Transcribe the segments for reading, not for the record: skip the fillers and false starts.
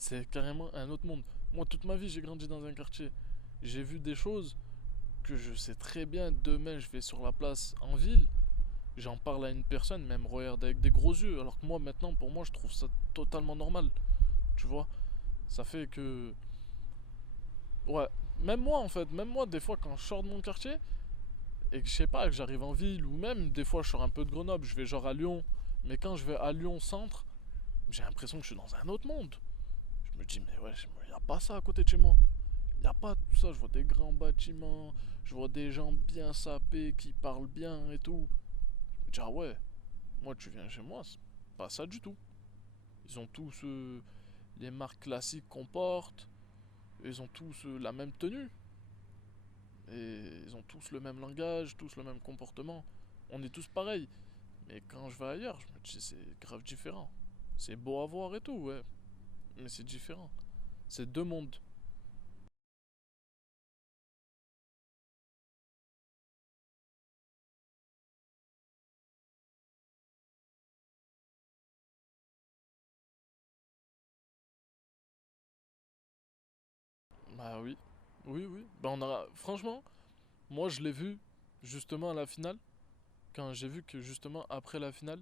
C'est carrément un autre monde. Moi, toute ma vie, j'ai grandi dans un quartier. J'ai vu des choses que je sais très bien. Demain, je vais sur la place en ville. J'en parle à une personne, même regarde avec des gros yeux. Alors que moi, maintenant, pour moi, je trouve ça totalement normal. Tu vois, ça fait que. Ouais. Même moi, en fait, même moi, des fois, quand je sors de mon quartier et que je sais pas, que j'arrive en ville, ou même des fois, je sors un peu de Grenoble, je vais genre à Lyon. Mais quand je vais à Lyon centre, j'ai l'impression que je suis dans un autre monde. Je me dis, mais ouais, il y a pas ça à côté de chez moi. Il y a pas tout ça. Je vois des grands bâtiments, je vois des gens bien sapés qui parlent bien et tout. Je me dis, ah ouais, moi, tu viens chez moi, c'est pas ça du tout. Ils ont tous les marques classiques qu'on porte. Ils ont tous la même tenue. Et ils ont tous le même langage, tous le même comportement. On est tous pareils. Mais quand je vais ailleurs, je me dis c'est grave différent. C'est beau à voir et tout, ouais. Mais c'est différent. C'est deux mondes. Bah oui. Oui, oui. Bah on a. Franchement, moi je l'ai vu justement à la finale. Quand j'ai vu que justement après la finale,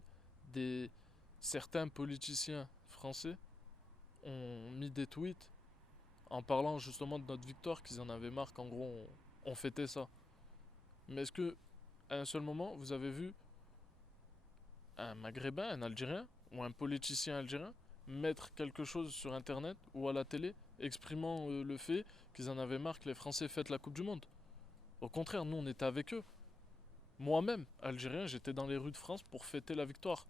des certains politiciens français ont mis des tweets en parlant justement de notre victoire, qu'ils en avaient marre qu'en gros on fêtait ça. Mais est-ce que à un seul moment vous avez vu un Maghrébin, un Algérien ou un politicien algérien mettre quelque chose sur internet ou à la télé exprimant le fait qu'ils en avaient marre que les Français fêtent la Coupe du Monde? Au contraire, nous on était avec eux. Moi-même, Algérien, j'étais dans les rues de France pour fêter la victoire.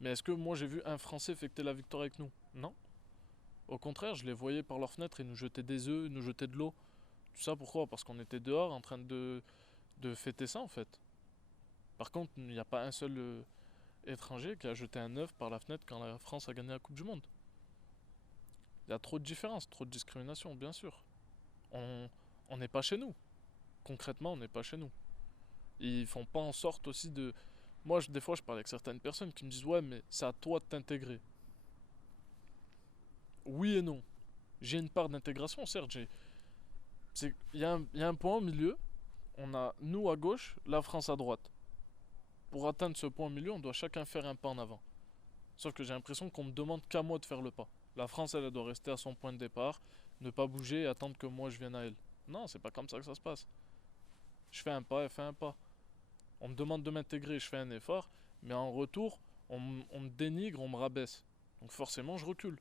Mais est-ce que moi j'ai vu un Français fêter la victoire avec nous? Non. Au contraire, je les voyais par leurs fenêtres et nous jetaient des œufs, nous jetaient de l'eau. Tout ça pourquoi? Parce qu'on était dehors en train de fêter ça en fait. Par contre, il n'y a pas un seul étranger qui a jeté un œuf par la fenêtre quand la France a gagné la Coupe du Monde. Il y a trop de différences, trop de discrimination, bien sûr. On on n'est pas chez nous. Concrètement, on n'est pas chez nous. Ils font pas en sorte aussi de. Moi, des fois, je parle avec certaines personnes qui me disent ouais, mais c'est à toi de t'intégrer. Oui et non. J'ai une part d'intégration, certes. Il y a un point au milieu. On a nous à gauche, la France à droite. Pour atteindre ce point au milieu, on doit chacun faire un pas en avant. Sauf que j'ai l'impression qu'on me demande qu'à moi de faire le pas. La France, elle doit rester à son point de départ, ne pas bouger et attendre que moi je vienne à elle. Non, c'est pas comme ça que ça se passe. Je fais un pas, elle fait un pas. On me demande de m'intégrer, je fais un effort, mais en retour, on me dénigre, on me rabaisse. Donc forcément, je recule.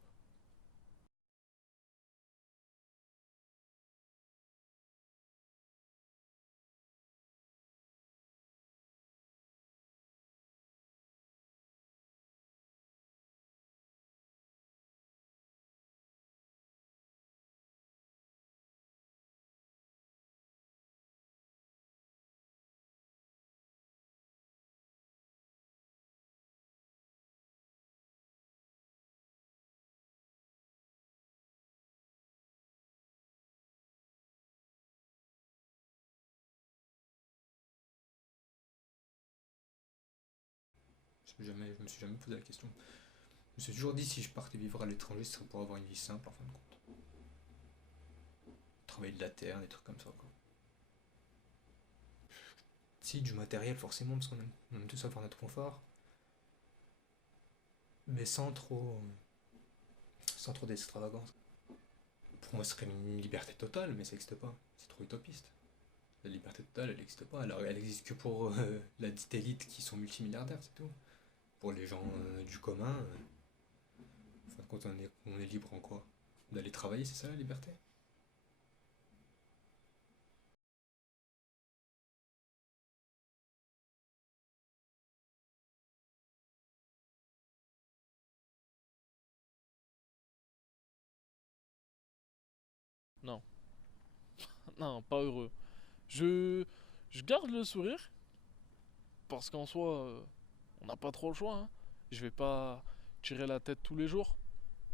Je me suis jamais posé la question. Je me suis toujours dit si je partais vivre à l'étranger, ce serait pour avoir une vie simple en fin de compte. Travailler de la terre, des trucs comme ça quoi. Si, du matériel forcément, parce on aime tous avoir notre confort, mais sans trop d'extravagance. Pour moi, ce serait une liberté totale, mais ça n'existe pas. C'est trop utopiste. La liberté totale, elle n'existe pas. Alors, elle existe que pour la dite élite qui sont multimilliardaires, c'est tout. Pour les gens du commun, en fin de compte, on est libre en quoi? D'aller travailler, c'est ça la liberté? Non, non, pas heureux. Je, je garde le sourire parce qu'en soi, on n'a pas trop le choix, hein. Je vais pas tirer la tête tous les jours.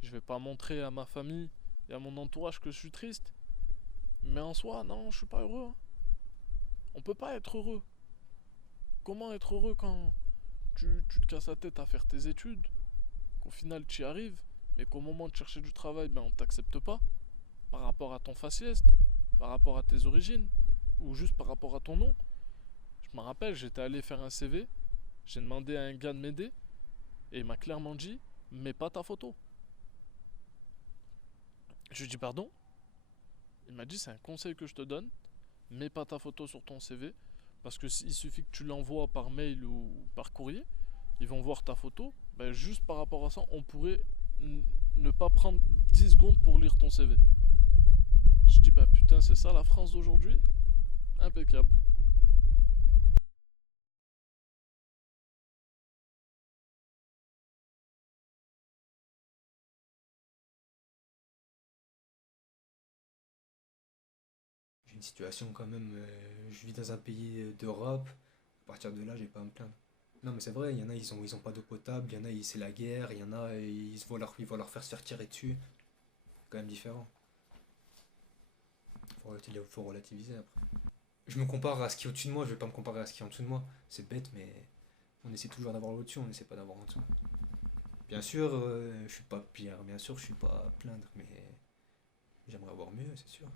Je vais pas montrer à ma famille et à mon entourage que je suis triste. Mais en soi, non, je suis pas heureux, hein. On peut pas être heureux. Comment être heureux quand tu te casses la tête à faire tes études, qu'au final tu y arrives, et qu'au moment de chercher du travail, ben on t'accepte pas, par rapport à ton faciès, par rapport à tes origines, ou juste par rapport à ton nom. Je me rappelle, j'étais allé faire un CV, j'ai demandé à un gars de m'aider, et il m'a clairement dit, mets pas ta photo. Je lui dis pardon. Il m'a dit, c'est un conseil que je te donne, mets pas ta photo sur ton CV, parce que il suffit que tu l'envoies par mail ou par courrier, ils vont voir ta photo, ben juste par rapport à ça, on pourrait ne pas prendre 10 secondes pour lire ton CV. Je dis, bah putain, c'est ça la France d'aujourd'hui. Impeccable. J'ai une situation quand même, je vis dans un pays d'Europe, à partir de là, j'ai pas à me plaindre. Non, mais c'est vrai, il y en a, ils ont pas d'eau potable, il y en a, c'est la guerre, il y en a, ils vont leur faire se faire tirer dessus. C'est quand même différent. Faut relativiser après. Je me compare à ce qui est au-dessus de moi, je vais pas me comparer à ce qui est en dessous de moi. C'est bête, mais on essaie toujours d'avoir au-dessus, on essaie pas d'avoir en dessous. Bien sûr, je suis pas pire, bien sûr, je suis pas à plaindre, mais j'aimerais avoir mieux, c'est sûr.